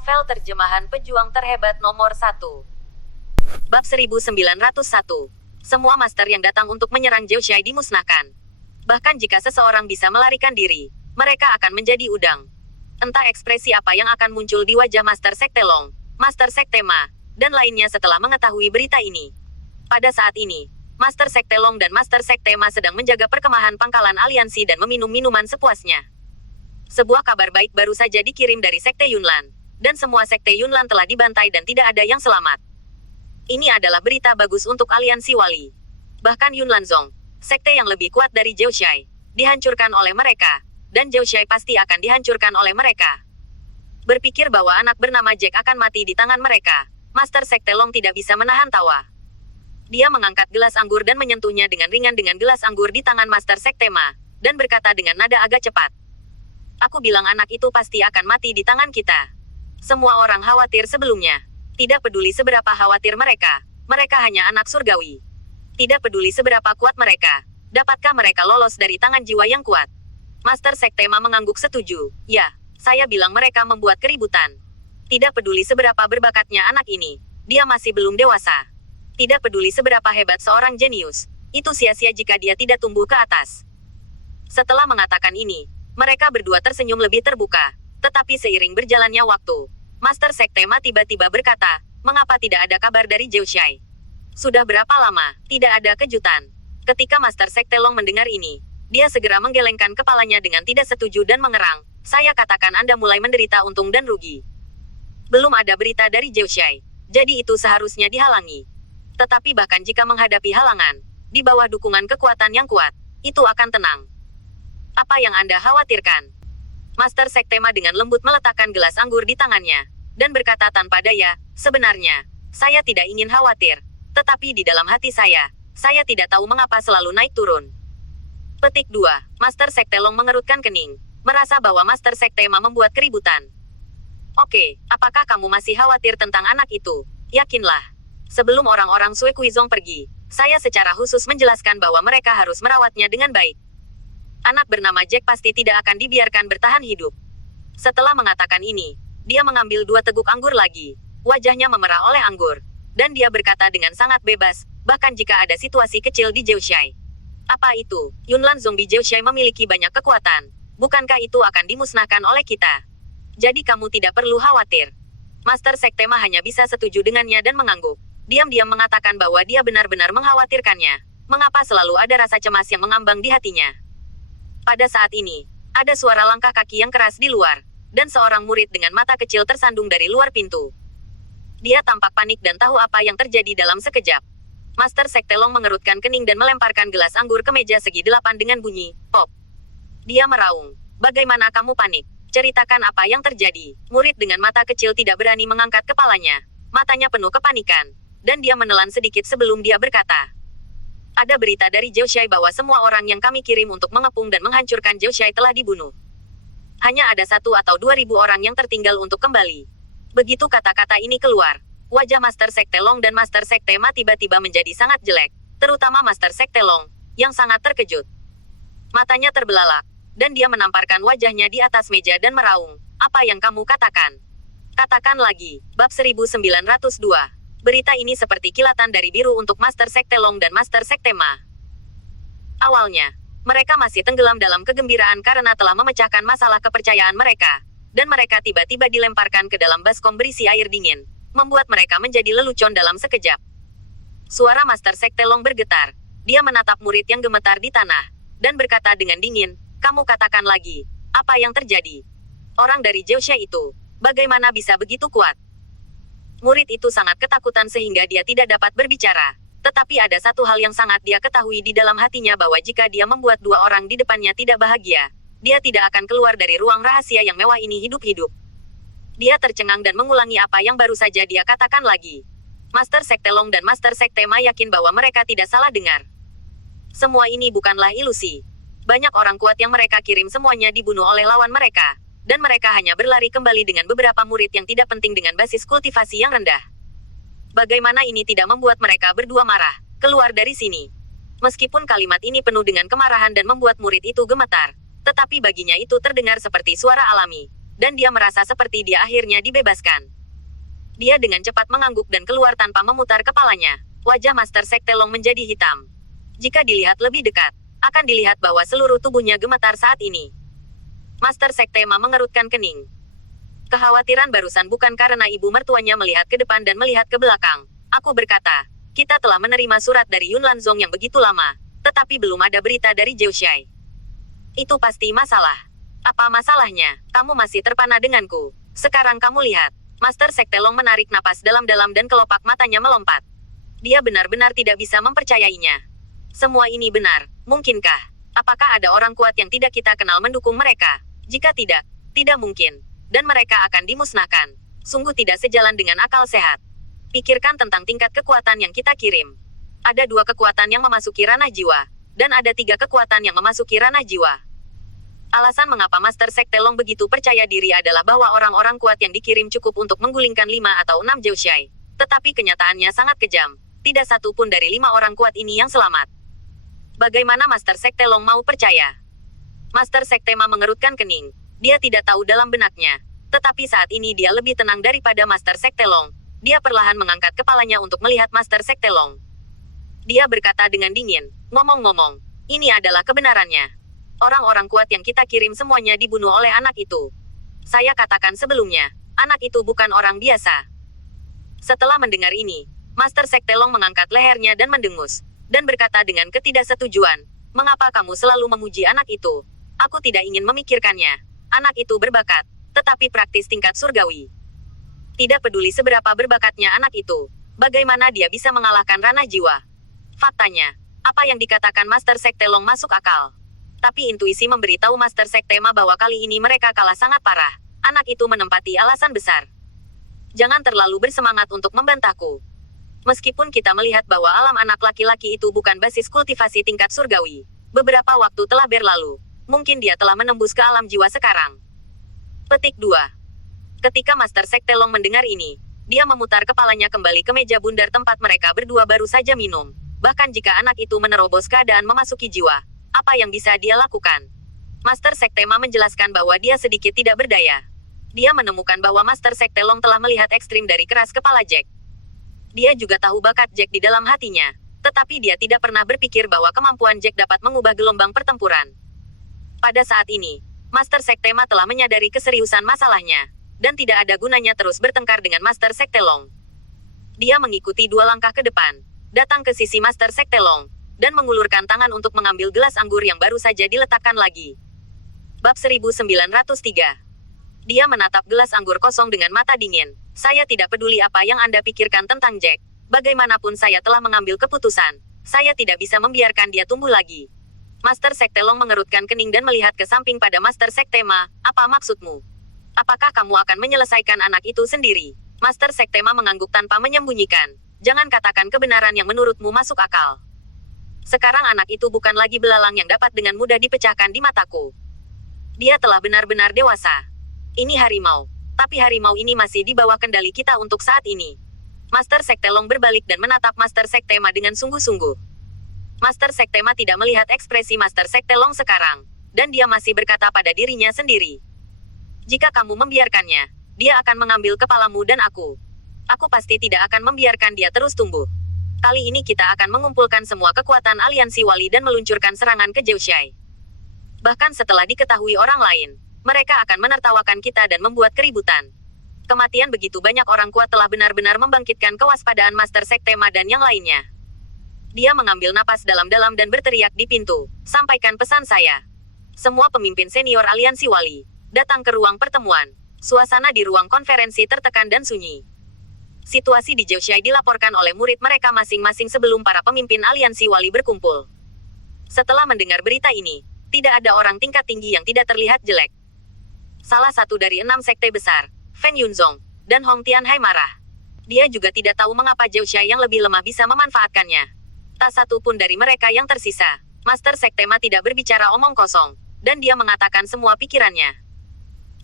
Novel terjemahan pejuang terhebat nomor 1. Bab 1901. Semua master yang datang untuk menyerang Zhou dimusnahkan. Bahkan jika seseorang bisa melarikan diri, mereka akan menjadi udang. Entah ekspresi apa yang akan muncul di wajah Master Sekte Long, Master Sekte Ma, dan lainnya setelah mengetahui berita ini. Pada saat ini, Master Sekte Long dan Master Sekte Ma sedang menjaga perkemahan pangkalan aliansi dan meminum minuman sepuasnya. Sebuah kabar baik baru saja dikirim dari Sekte Yunlan, dan semua Sekte Yunlan telah dibantai dan tidak ada yang selamat. Ini adalah berita bagus untuk aliansi Wali. Bahkan Yunlan Zong, sekte yang lebih kuat dari Zhou Shai, dihancurkan oleh mereka, dan Zhou Shai pasti akan dihancurkan oleh mereka. Berpikir bahwa anak bernama Jack akan mati di tangan mereka, Master Sekte Long tidak bisa menahan tawa. Dia mengangkat gelas anggur dan menyentuhnya dengan ringan dengan gelas anggur di tangan Master Sekte Ma, dan berkata dengan nada agak cepat. Aku bilang anak itu pasti akan mati di tangan kita. Semua orang khawatir sebelumnya. Tidak peduli seberapa khawatir mereka, mereka hanya anak surgawi. Tidak peduli seberapa kuat mereka, dapatkah mereka lolos dari tangan jiwa yang kuat? Master Sekte Ma mengangguk setuju. Ya, saya bilang mereka membuat keributan. Tidak peduli seberapa berbakatnya anak ini, dia masih belum dewasa. Tidak peduli seberapa hebat seorang jenius, itu sia-sia jika dia tidak tumbuh ke atas. Setelah mengatakan ini, mereka berdua tersenyum lebih terbuka. Tetapi seiring berjalannya waktu, Master Sekte Ma tiba-tiba berkata, mengapa tidak ada kabar dari Zhou Shai? Sudah berapa lama, tidak ada kejutan. Ketika Master Sekte Long mendengar ini, dia segera menggelengkan kepalanya dengan tidak setuju dan mengerang. Saya katakan Anda mulai menderita untung dan rugi. Belum ada berita dari Zhou Shai, jadi itu seharusnya dihalangi. Tetapi bahkan jika menghadapi halangan, di bawah dukungan kekuatan yang kuat, itu akan tenang. Apa yang Anda khawatirkan? Master Sekte Ma dengan lembut meletakkan gelas anggur di tangannya, dan berkata tanpa daya, sebenarnya, saya tidak ingin khawatir, tetapi di dalam hati saya tidak tahu mengapa selalu naik turun. Petik 2. Master Sekte Long mengerutkan kening, merasa bahwa Master Sekte Ma membuat keributan. Oke, apakah kamu masih khawatir tentang anak itu? Yakinlah. Sebelum orang-orang Sui Kuizong pergi, saya secara khusus menjelaskan bahwa mereka harus merawatnya dengan baik. Anak bernama Jack pasti tidak akan dibiarkan bertahan hidup. Setelah mengatakan ini, dia mengambil 2 teguk anggur lagi. Wajahnya memerah oleh anggur. Dan dia berkata dengan sangat bebas, bahkan jika ada situasi kecil di Zhou Shai. Apa itu? Yunlan Zombie Zhou Shai memiliki banyak kekuatan. Bukankah itu akan dimusnahkan oleh kita? Jadi kamu tidak perlu khawatir. Master Sekte Ma hanya bisa setuju dengannya dan mengangguk. Diam-diam mengatakan bahwa dia benar-benar mengkhawatirkannya. Mengapa selalu ada rasa cemas yang mengambang di hatinya? Pada saat ini, ada suara langkah kaki yang keras di luar, dan seorang murid dengan mata kecil tersandung dari luar pintu. Dia tampak panik dan tahu apa yang terjadi dalam sekejap. Master Sekte Long mengerutkan kening dan melemparkan gelas anggur ke meja segi 8 dengan bunyi, pop. Dia meraung. Bagaimana kamu panik? Ceritakan apa yang terjadi. Murid dengan mata kecil tidak berani mengangkat kepalanya. Matanya penuh kepanikan, dan dia menelan sedikit sebelum dia berkata. Ada berita dari Zhou Shai bahwa semua orang yang kami kirim untuk mengepung dan menghancurkan Zhou Shai telah dibunuh. Hanya ada 1 atau 2.000 orang yang tertinggal untuk kembali. Begitu kata-kata ini keluar, wajah Master Sekte Long dan Master Sekte Ma tiba-tiba menjadi sangat jelek, terutama Master Sekte Long, yang sangat terkejut. Matanya terbelalak, dan dia menamparkan wajahnya di atas meja dan meraung, apa yang kamu katakan? Katakan lagi, bab 1902. Berita ini seperti kilatan dari biru untuk Master Sekte Long dan Master Sekte Ma. Awalnya, mereka masih tenggelam dalam kegembiraan karena telah memecahkan masalah kepercayaan mereka, dan mereka tiba-tiba dilemparkan ke dalam baskom berisi air dingin, membuat mereka menjadi lelucon dalam sekejap. Suara Master Sekte Long bergetar. Dia menatap murid yang gemetar di tanah, dan berkata dengan dingin, kamu katakan lagi, apa yang terjadi? Orang dari Zhou Shai itu, bagaimana bisa begitu kuat? Murid itu sangat ketakutan sehingga dia tidak dapat berbicara. Tetapi ada satu hal yang sangat dia ketahui di dalam hatinya bahwa jika dia membuat 2 orang di depannya tidak bahagia, dia tidak akan keluar dari ruang rahasia yang mewah ini hidup-hidup. Dia tercengang dan mengulangi apa yang baru saja dia katakan lagi. Master Sekte Long dan Master Sekte Ma yakin bahwa mereka tidak salah dengar. Semua ini bukanlah ilusi. Banyak orang kuat yang mereka kirim semuanya dibunuh oleh lawan mereka. Dan mereka hanya berlari kembali dengan beberapa murid yang tidak penting dengan basis kultivasi yang rendah. Bagaimana ini tidak membuat mereka berdua marah? Keluar dari sini. Meskipun kalimat ini penuh dengan kemarahan dan membuat murid itu gemetar, tetapi baginya itu terdengar seperti suara alami. dan dia merasa seperti dia akhirnya dibebaskan. Dia dengan cepat mengangguk dan keluar tanpa memutar kepalanya. Wajah Master Sekte Long menjadi hitam. Jika dilihat lebih dekat, akan dilihat bahwa seluruh tubuhnya gemetar saat ini. Master Sekte Ma mengerutkan kening. Kekhawatiran barusan bukan karena ibu mertuanya melihat ke depan dan melihat ke belakang. Aku berkata, kita telah menerima surat dari Yun Lanzong yang begitu lama, tetapi belum ada berita dari Zhou Xiai. Itu pasti masalah. Apa masalahnya? Kamu masih terpana denganku. Sekarang kamu lihat. Master Sekte Long menarik napas dalam-dalam dan kelopak matanya melompat. Dia benar-benar tidak bisa mempercayainya. Semua ini benar, mungkinkah? Apakah ada orang kuat yang tidak kita kenal mendukung mereka? Jika tidak, tidak mungkin. Dan mereka akan dimusnahkan. Sungguh tidak sejalan dengan akal sehat. Pikirkan tentang tingkat kekuatan yang kita kirim. Ada 2 kekuatan yang memasuki ranah jiwa. Dan ada 3 kekuatan yang memasuki ranah jiwa. Alasan mengapa Master Sekte Long begitu percaya diri adalah bahwa orang-orang kuat yang dikirim cukup untuk menggulingkan 5 atau 6 Zhou Xiai. Tetapi kenyataannya sangat kejam. Tidak satu pun dari 5 orang kuat ini yang selamat. Bagaimana Master Sekte Long mau percaya? Master Sekte Ma mengerutkan kening. Dia tidak tahu dalam benaknya. Tetapi saat ini dia lebih tenang daripada Master Sekte Long. Dia perlahan mengangkat kepalanya untuk melihat Master Sekte Long. Dia berkata dengan dingin, ngomong-ngomong, ini adalah kebenarannya. Orang-orang kuat yang kita kirim semuanya dibunuh oleh anak itu. Saya katakan sebelumnya, anak itu bukan orang biasa. Setelah mendengar ini, Master Sekte Long mengangkat lehernya dan mendengus, dan berkata dengan ketidaksetujuan, mengapa kamu selalu memuji anak itu? Aku tidak ingin memikirkannya. Anak itu berbakat, tetapi praktis tingkat surgawi. Tidak peduli seberapa berbakatnya anak itu, bagaimana dia bisa mengalahkan ranah jiwa. Faktanya, apa yang dikatakan Master Sekte Long masuk akal. Tapi intuisi memberitahu Master Sekte Ma bahwa kali ini mereka kalah sangat parah. Anak itu menempati alasan besar. Jangan terlalu bersemangat untuk membantahku. Meskipun kita melihat bahwa alam anak laki-laki itu bukan basis kultivasi tingkat surgawi, beberapa waktu telah berlalu. Mungkin dia telah menembus ke alam jiwa sekarang. Petik 2. Ketika Master Sekte Long mendengar ini, dia memutar kepalanya kembali ke meja bundar tempat mereka berdua baru saja minum. Bahkan jika anak itu menerobos keadaan memasuki jiwa, apa yang bisa dia lakukan? Master Sekte Ma menjelaskan bahwa dia sedikit tidak berdaya. Dia menemukan bahwa Master Sekte Long telah melihat ekstrim dari keras kepala Jack. Dia juga tahu bakat Jack di dalam hatinya, tetapi dia tidak pernah berpikir bahwa kemampuan Jack dapat mengubah gelombang pertempuran. Pada saat ini, Master Sekte Ma telah menyadari keseriusan masalahnya, dan tidak ada gunanya terus bertengkar dengan Master Sekte Long. Dia mengikuti 2 langkah ke depan, datang ke sisi Master Sekte Long, dan mengulurkan tangan untuk mengambil gelas anggur yang baru saja diletakkan lagi. Bab 1903. Dia menatap gelas anggur kosong dengan mata dingin. Saya tidak peduli apa yang Anda pikirkan tentang Jack. Bagaimanapun saya telah mengambil keputusan. Saya tidak bisa membiarkan dia tumbuh lagi. Master Sekte Long mengerutkan kening dan melihat ke samping pada Master Sekte Ma. Apa maksudmu? Apakah kamu akan menyelesaikan anak itu sendiri? Master Sekte Ma mengangguk tanpa menyembunyikan. Jangan katakan kebenaran yang menurutmu masuk akal. Sekarang anak itu bukan lagi belalang yang dapat dengan mudah dipecahkan di mataku. Dia telah benar-benar dewasa. Ini harimau. Tapi harimau ini masih di bawah kendali kita untuk saat ini. Master Sekte Long berbalik dan menatap Master Sekte Ma dengan sungguh-sungguh. Master Sekte Ma tidak melihat ekspresi Master Sekte Long sekarang, dan dia masih berkata pada dirinya sendiri. Jika kamu membiarkannya, dia akan mengambil kepalamu dan aku. Aku pasti tidak akan membiarkan dia terus tumbuh. Kali ini kita akan mengumpulkan semua kekuatan aliansi wali dan meluncurkan serangan ke Zhou Xiai. Bahkan setelah diketahui orang lain, mereka akan menertawakan kita dan membuat keributan. Kematian begitu banyak orang kuat telah benar-benar membangkitkan kewaspadaan Master Sekte Ma dan yang lainnya. Dia mengambil napas dalam-dalam dan berteriak di pintu, sampaikan pesan saya. Semua pemimpin senior aliansi wali, datang ke ruang pertemuan. Suasana di ruang konferensi tertekan dan sunyi. Situasi di Zhou Xiai dilaporkan oleh murid mereka masing-masing sebelum para pemimpin aliansi wali berkumpul. Setelah mendengar berita ini, tidak ada orang tingkat tinggi yang tidak terlihat jelek. Salah satu dari 6 sekte besar, Feng Yunzong, dan Hong Tianhai marah. Dia juga tidak tahu mengapa Zhou Xiai yang lebih lemah bisa memanfaatkannya. Tak satu pun dari mereka yang tersisa. Master Sekte Ma tidak berbicara omong kosong, dan dia mengatakan semua pikirannya.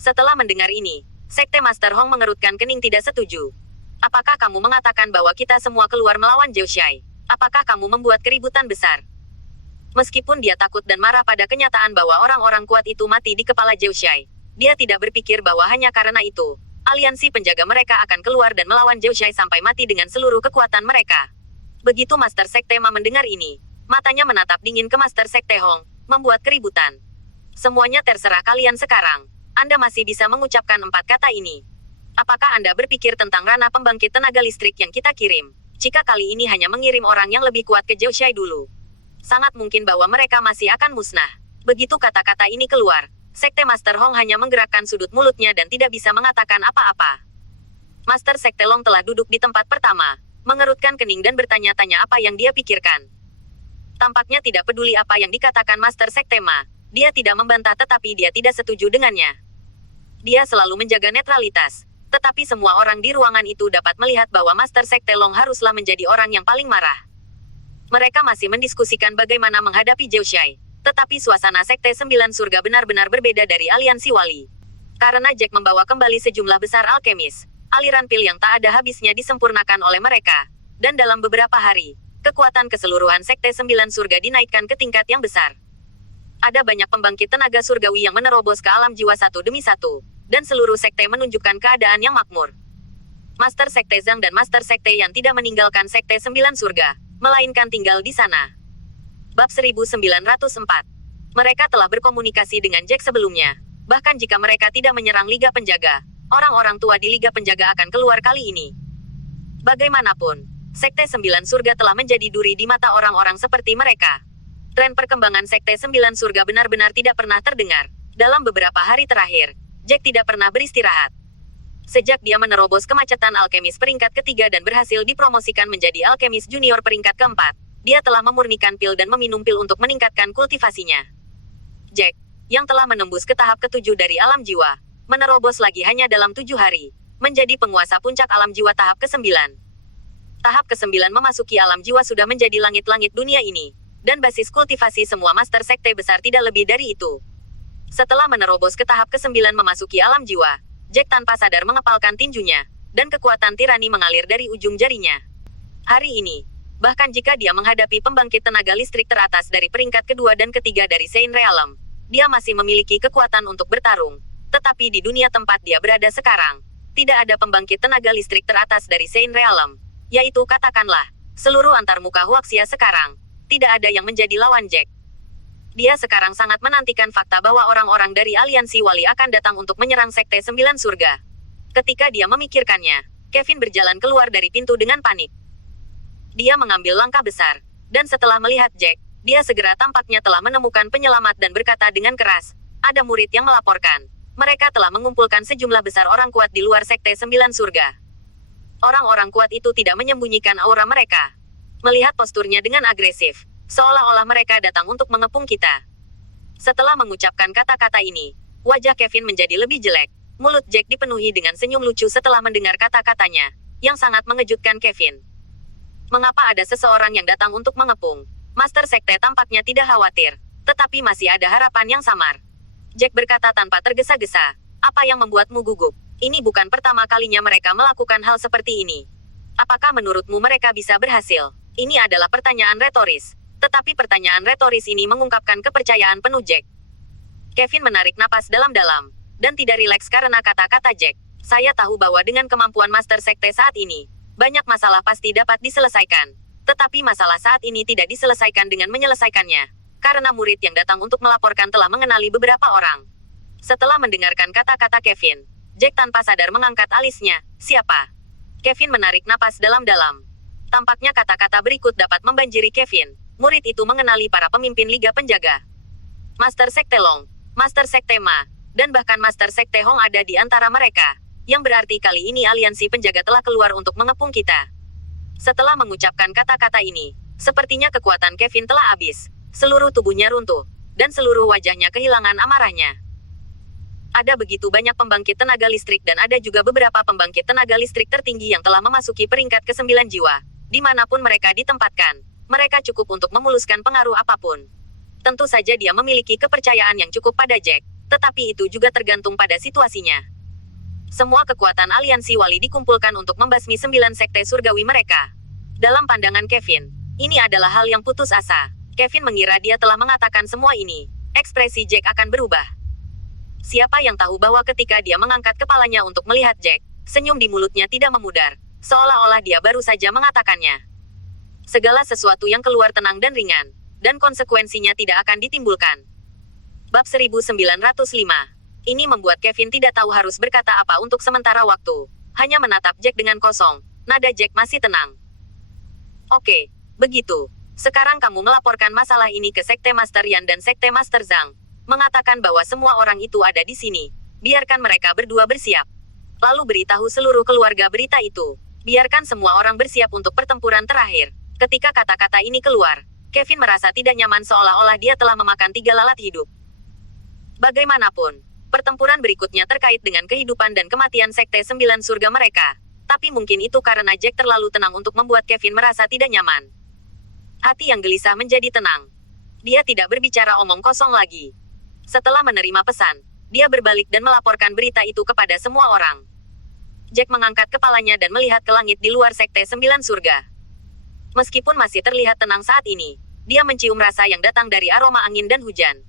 Setelah mendengar ini, Sekte Master Hong mengerutkan kening tidak setuju. Apakah kamu mengatakan bahwa kita semua keluar melawan Zhou Xiai? Apakah kamu membuat keributan besar? Meskipun dia takut dan marah pada kenyataan bahwa orang-orang kuat itu mati di kepala Zhou Xiai, Dia tidak berpikir bahwa hanya karena itu, aliansi penjaga mereka akan keluar dan melawan Zhou sampai mati dengan seluruh kekuatan mereka. Begitu Master Sekte Ma mendengar ini, matanya menatap dingin ke Master Sekte Hong, membuat keributan. Semuanya terserah kalian sekarang. Anda masih bisa mengucapkan 4 kata ini. Apakah Anda berpikir tentang ranah pembangkit tenaga listrik yang kita kirim? Jika kali ini hanya mengirim orang yang lebih kuat ke Zhou dulu, sangat mungkin bahwa mereka masih akan musnah. Begitu kata-kata ini keluar, Sekte Master Hong hanya menggerakkan sudut mulutnya dan tidak bisa mengatakan apa-apa. Master Sekte Long telah duduk di tempat pertama, mengerutkan kening dan bertanya-tanya apa yang dia pikirkan. Tampaknya tidak peduli apa yang dikatakan Master Sekte Ma. Dia tidak membantah tetapi dia tidak setuju dengannya. Dia selalu menjaga netralitas. Tetapi semua orang di ruangan itu dapat melihat bahwa Master Sekte Long haruslah menjadi orang yang paling marah. Mereka masih mendiskusikan bagaimana menghadapi Zhou Shai. Tetapi suasana Sekte 9 Surga benar-benar berbeda dari aliansi wali. Karena Jack membawa kembali sejumlah besar alkemis, aliran pil yang tak ada habisnya disempurnakan oleh mereka. Dan dalam beberapa hari, kekuatan keseluruhan Sekte 9 Surga dinaikkan ke tingkat yang besar. Ada banyak pembangkit tenaga surgawi yang menerobos ke alam jiwa satu demi satu, dan seluruh sekte menunjukkan keadaan yang makmur. Master Sekte Zhang dan Master Sekte yang tidak meninggalkan Sekte 9 Surga, melainkan tinggal di sana. Bab 1904. Mereka telah berkomunikasi dengan Jack sebelumnya. Bahkan jika mereka tidak menyerang Liga Penjaga, orang-orang tua di Liga Penjaga akan keluar kali ini. Bagaimanapun, Sekte 9 Surga telah menjadi duri di mata orang-orang seperti mereka. Tren perkembangan Sekte 9 Surga benar-benar tidak pernah terdengar. Dalam beberapa hari terakhir, Jack tidak pernah beristirahat. Sejak dia menerobos kemacetan alkemis peringkat ketiga dan berhasil dipromosikan menjadi alkemis junior peringkat keempat, dia telah memurnikan pil dan meminum pil untuk meningkatkan kultivasinya. Jack, yang telah menembus ke tahap ke-7 dari alam jiwa, menerobos lagi hanya dalam 7 hari, menjadi penguasa puncak alam jiwa tahap ke-9. Tahap ke-9 memasuki alam jiwa sudah menjadi langit-langit dunia ini, dan basis kultivasi semua master sekte besar tidak lebih dari itu. Setelah menerobos ke tahap ke-9 memasuki alam jiwa, Jack tanpa sadar mengepalkan tinjunya, dan kekuatan tirani mengalir dari ujung jarinya. Hari ini, bahkan jika dia menghadapi pembangkit tenaga listrik teratas dari peringkat kedua dan ketiga dari Sein Realm, dia masih memiliki kekuatan untuk bertarung. Tetapi di dunia tempat dia berada sekarang, tidak ada pembangkit tenaga listrik teratas dari Sein Realm, yaitu katakanlah, seluruh antarmuka Huaxia sekarang, tidak ada yang menjadi lawan Jack. Dia sekarang sangat menantikan fakta bahwa orang-orang dari aliansi wali akan datang untuk menyerang Sekte 9 Surga. Ketika dia memikirkannya, Kevin berjalan keluar dari pintu dengan panik. Dia mengambil langkah besar, dan setelah melihat Jack, dia segera tampaknya telah menemukan penyelamat dan berkata dengan keras, ada murid yang melaporkan. Mereka telah mengumpulkan sejumlah besar orang kuat di luar Sekte 9 Surga. Orang-orang kuat itu tidak menyembunyikan aura mereka. Melihat posturnya dengan agresif, seolah-olah mereka datang untuk mengepung kita. Setelah mengucapkan kata-kata ini, wajah Kevin menjadi lebih jelek. Mulut Jack dipenuhi dengan senyum lucu setelah mendengar kata-katanya, yang sangat mengejutkan Kevin. Mengapa ada seseorang yang datang untuk mengepung? Master Sekte tampaknya tidak khawatir, tetapi masih ada harapan yang samar. Jack berkata tanpa tergesa-gesa, apa yang membuatmu gugup? Ini bukan pertama kalinya mereka melakukan hal seperti ini. Apakah menurutmu mereka bisa berhasil? Ini adalah pertanyaan retoris. Tetapi pertanyaan retoris ini mengungkapkan kepercayaan penuh Jack. Kevin menarik napas dalam-dalam, dan tidak rileks karena kata-kata Jack. Saya tahu bahwa dengan kemampuan Master Sekte saat ini, banyak masalah pasti dapat diselesaikan. Tetapi masalah saat ini tidak diselesaikan dengan menyelesaikannya. Karena murid yang datang untuk melaporkan telah mengenali beberapa orang. Setelah mendengarkan kata-kata Kevin, Jack tanpa sadar mengangkat alisnya. Siapa? Kevin menarik napas dalam-dalam. Tampaknya kata-kata berikut dapat membanjiri Kevin. Murid itu mengenali para pemimpin Liga Penjaga. Master Sekte Long, Master Sekte Ma, dan bahkan Master Sekte Hong ada di antara mereka. Yang berarti kali ini aliansi penjaga telah keluar untuk mengepung kita. Setelah mengucapkan kata-kata ini, sepertinya kekuatan Kevin telah habis. Seluruh tubuhnya runtuh, dan seluruh wajahnya kehilangan amarahnya. Ada begitu banyak pembangkit tenaga listrik dan ada juga beberapa pembangkit tenaga listrik tertinggi yang telah memasuki peringkat ke-9 jiwa. Dimanapun mereka ditempatkan, mereka cukup untuk memuluskan pengaruh apapun. Tentu saja dia memiliki kepercayaan yang cukup pada Jack, tetapi itu juga tergantung pada situasinya. Semua kekuatan aliansi wali dikumpulkan untuk membasmi 9 sekte surgawi mereka. Dalam pandangan Kevin, ini adalah hal yang putus asa. Kevin mengira dia telah mengatakan semua ini. Ekspresi Jack akan berubah. Siapa yang tahu bahwa ketika dia mengangkat kepalanya untuk melihat Jack, senyum di mulutnya tidak memudar, seolah-olah dia baru saja mengatakannya. Segala sesuatu yang keluar tenang dan ringan, dan konsekuensinya tidak akan ditimbulkan. Bab 1905. Ini membuat Kevin tidak tahu harus berkata apa untuk sementara waktu. Hanya menatap Jack dengan kosong. Nada Jack masih tenang. Oke, begitu. Sekarang kamu melaporkan masalah ini ke Sekte Master Yan dan Sekte Master Zhang. Mengatakan bahwa semua orang itu ada di sini. Biarkan mereka berdua bersiap. Lalu beritahu seluruh keluarga berita itu. Biarkan semua orang bersiap untuk pertempuran terakhir. Ketika kata-kata ini keluar, Kevin merasa tidak nyaman seolah-olah dia telah memakan 3 lalat hidup. Bagaimanapun, pertempuran berikutnya terkait dengan kehidupan dan kematian Sekte 9 Surga mereka. Tapi mungkin itu karena Jack terlalu tenang untuk membuat Kevin merasa tidak nyaman. Hati yang gelisah menjadi tenang. Dia tidak berbicara omong kosong lagi. Setelah menerima pesan, dia berbalik dan melaporkan berita itu kepada semua orang. Jack mengangkat kepalanya dan melihat ke langit di luar Sekte 9 Surga. Meskipun masih terlihat tenang saat ini, dia mencium rasa yang datang dari aroma angin dan hujan.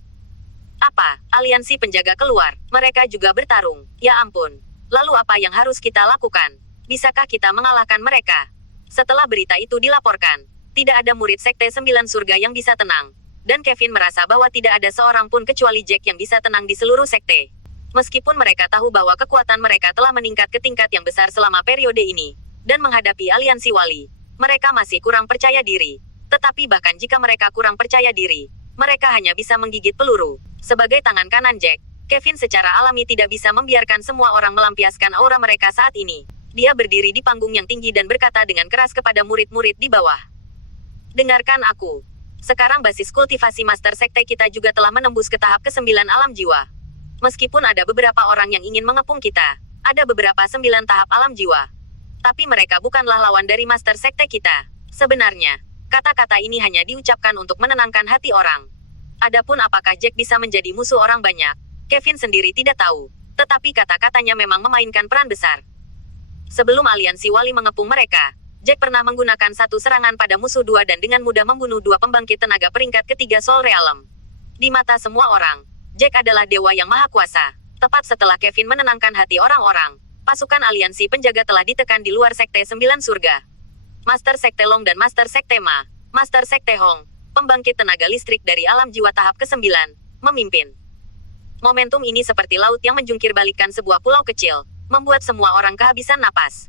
Apa? Aliansi penjaga keluar. Mereka juga bertarung. Ya ampun. Lalu apa yang harus kita lakukan? Bisakah kita mengalahkan mereka? Setelah berita itu dilaporkan, tidak ada murid Sekte 9 Surga yang bisa tenang. Dan Kevin merasa bahwa tidak ada seorang pun kecuali Jack yang bisa tenang di seluruh sekte. Meskipun mereka tahu bahwa kekuatan mereka telah meningkat ke tingkat yang besar selama periode ini, dan menghadapi aliansi wali, mereka masih kurang percaya diri. Tetapi bahkan jika mereka kurang percaya diri, mereka hanya bisa menggigit peluru. Sebagai tangan kanan Jack, Kevin secara alami tidak bisa membiarkan semua orang melampiaskan aura mereka saat ini. Dia berdiri di panggung yang tinggi dan berkata dengan keras kepada murid-murid di bawah. Dengarkan aku. Sekarang basis kultivasi Master Sekte kita juga telah menembus ke tahap ke-9 alam jiwa. Meskipun ada beberapa orang yang ingin mengepung kita, ada beberapa 9 tahap alam jiwa. Tapi mereka bukanlah lawan dari Master Sekte kita. Sebenarnya, kata-kata ini hanya diucapkan untuk menenangkan hati orang. Adapun apakah Jack bisa menjadi musuh orang banyak, Kevin sendiri tidak tahu. Tetapi kata-katanya memang memainkan peran besar. Sebelum aliansi wali mengepung mereka, Jack pernah menggunakan satu serangan pada musuh 2 dan dengan mudah membunuh 2 pembangkit tenaga peringkat ketiga Soul Realm. Di mata semua orang, Jack adalah dewa yang maha kuasa. Tepat setelah Kevin menenangkan hati orang-orang, pasukan aliansi penjaga telah ditekan di luar Sekte 9 Surga. Master Sekte Long dan Master Sekte Ma, Master Sekte Hong, pembangkit tenaga listrik dari alam jiwa tahap ke-9, memimpin. Momentum ini seperti laut yang menjungkir balikkan sebuah pulau kecil, membuat semua orang kehabisan napas.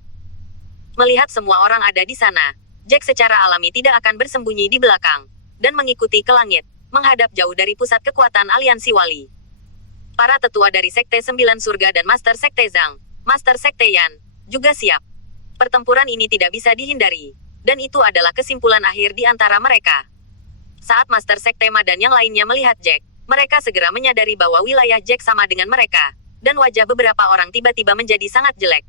Melihat semua orang ada di sana, Jack secara alami tidak akan bersembunyi di belakang, dan mengikuti ke langit, menghadap jauh dari pusat kekuatan aliansi wali. Para tetua dari Sekte 9 Surga dan Master Sekte Zhang, Master Sekte Yan, juga siap. Pertempuran ini tidak bisa dihindari, dan itu adalah kesimpulan akhir di antara mereka. Saat Master Sekte Ma dan yang lainnya melihat Jack, mereka segera menyadari bahwa wilayah Jack sama dengan mereka, dan wajah beberapa orang tiba-tiba menjadi sangat jelek.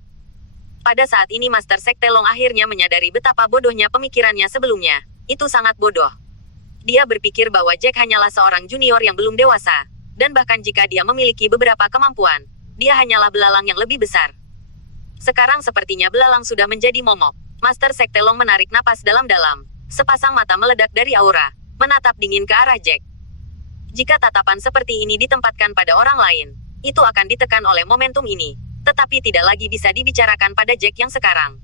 Pada saat ini Master Sekte Long akhirnya menyadari betapa bodohnya pemikirannya sebelumnya. Itu sangat bodoh. Dia berpikir bahwa Jack hanyalah seorang junior yang belum dewasa, dan bahkan jika dia memiliki beberapa kemampuan, dia hanyalah belalang yang lebih besar. Sekarang sepertinya belalang sudah menjadi momok. Master Sekte Long menarik napas dalam-dalam. Sepasang mata meledak dari aura, menatap dingin ke arah Jack. Jika tatapan seperti ini ditempatkan pada orang lain, itu akan ditekan oleh momentum ini. Tetapi tidak lagi bisa dibicarakan pada Jack yang sekarang.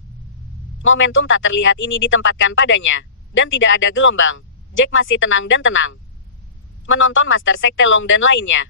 Momentum tak terlihat ini ditempatkan padanya, dan tidak ada gelombang. Jack masih tenang dan tenang. Menonton Master Sekte Long dan lainnya,